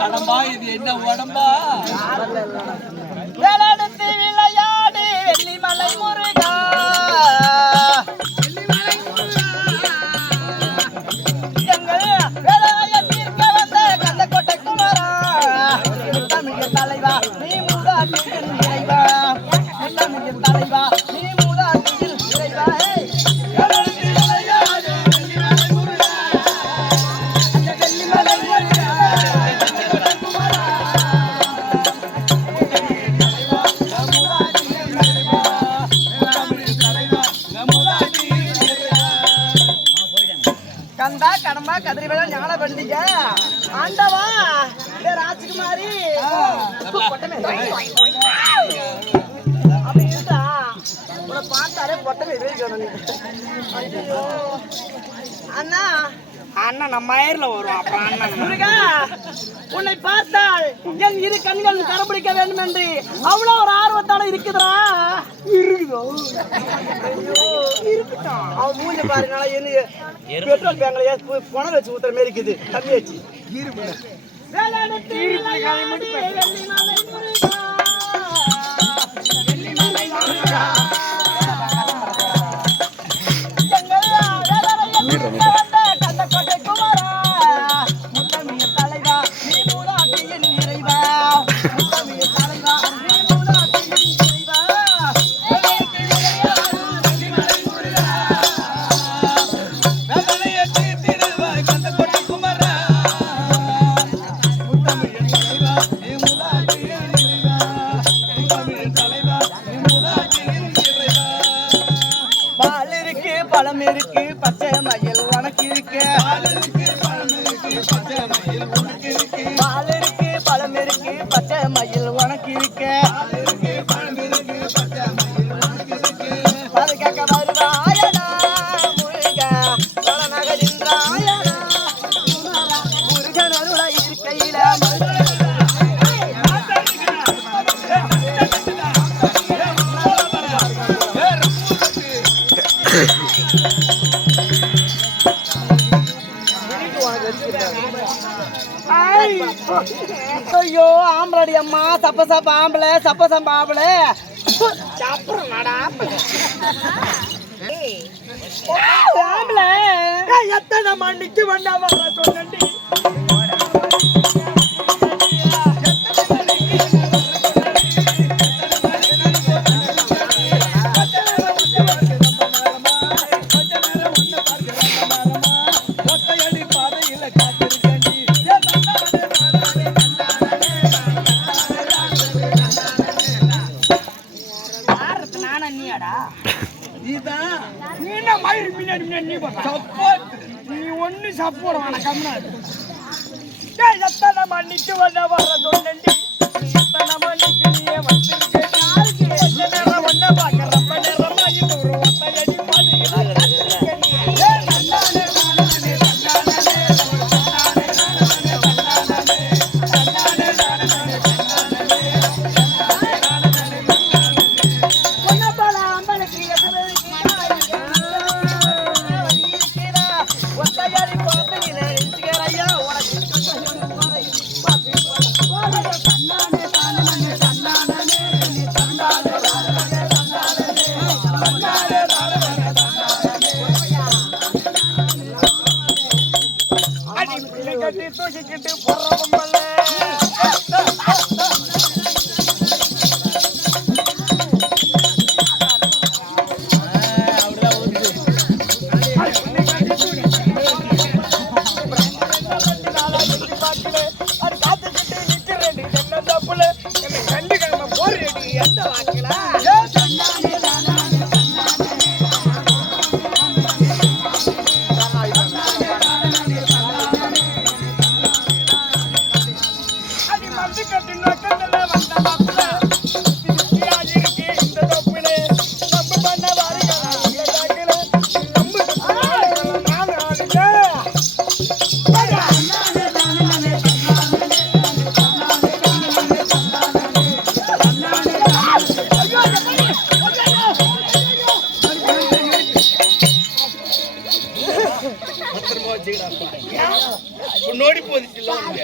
கடம்பா இது என்ன உடம்பா வேலெடுத்து விளையாடு வெள்ளிமலை முருகா தலைவா. நீ மூதாட்டியில் இறைவா தமிழ் தலைவா. அம்மா கதிரி கதிரிவேல ஞான பண்ணிக்க ஆண்டவா ராஜ்குமாரி. அப்படி இருக்கா உன்னை பார்த்தாலே பொட்டமே அண்ணா அண்ணன் நம்ம மயிரில் வரும் அப்புறம் அண்ணன். முருகா உன்னை பார்த்தால் என் இரு கண்கள் கடைபிடிக்க வேண்டும் என்று அவ்வளவு ஒரு ஆர்வத்தோட இருக்குதுடா. இருக்குதோ? இருக்கட்டும் அவன் மூஞ்ச பாருங்களா என்ன பெட்ரோல் பேங்க்ல பணம் வச்சு ஊத்துற மாதிரி இருக்குது. கம்மி வச்சு. வேலையெடுத்து பழம் இருக்கு பச்சை மயில் உனக்கு இருக்கு பால் இருக்கு, பழம் இருக்கு, பச்சை மயில் உனக்கு இருக்கு. ஐயோ ஆம்பளடி அம்மா சப்ப சப்ப ஆம்பளை சப்ப சப்ப ஆம்பளை. ஆம்பளை. எத்தனை மணிக்கு வந்தாவா சொன்னி நீ ஒண்ணு சாப்பிட வேணாம் கம்னாது எத்தனை மணிக்கு வந்த வர சொன்னேன்டி எத்தனை மணிக்கு கட்டி தூக்கிக்கிட்டு போறவங்கள ஐயோ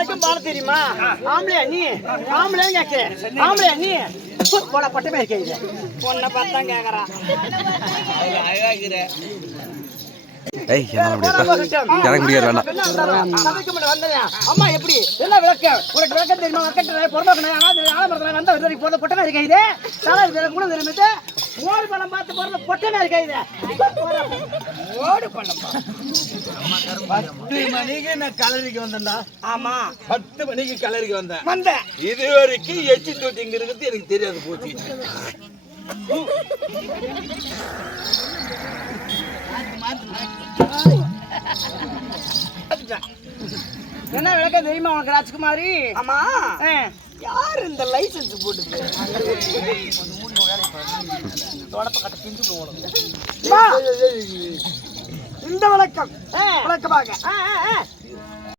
உனக்கும் பாட தெரியுமா? ஆம்பளையா நீ? ஆம்பளையா கேக்கு ஆம்பளையா நீ? போடா பட்டமே இருக்கீங்க பொண்ணை பார்த்தா கேக்குறான். ஏய் எனக்கு முடியாது வேண்டாம் அம்மா எப்படி? என்ன விளக்கம் உனக்கு விளக்கம் தெரியுமா? வக்கட்டு பொறுப்பாக்கணும் ஆனால் ஆலமரத்தில் வந்த ஒரு போறது பொட்டமே இருக்க இது தலை இருக்கிற கூட தெரியுமிட்டு ஓடு பழம் பார்த்து போறது பொட்டமே இருக்க இது ஓடு பண்ணப்பா பத்து மணிக்கு நான் கலரிக்கு வந்தேன்டா. ஆமா. பத்து மணிக்கு கலரிக்கு வந்தேன். வந்தேன். இது வரைக்கும் எச்சி இங்க இருக்கிறது எனக்கு தெரியாது போச்சு. என்ன விளக்கம் தெரியுமா உனக்கு ராஜ்குமாரி? ஆமா. யார் இந்த லைசென்ஸ் போட்டுது? அம்மா, இந்த விளக்கம். விளக்கமாக.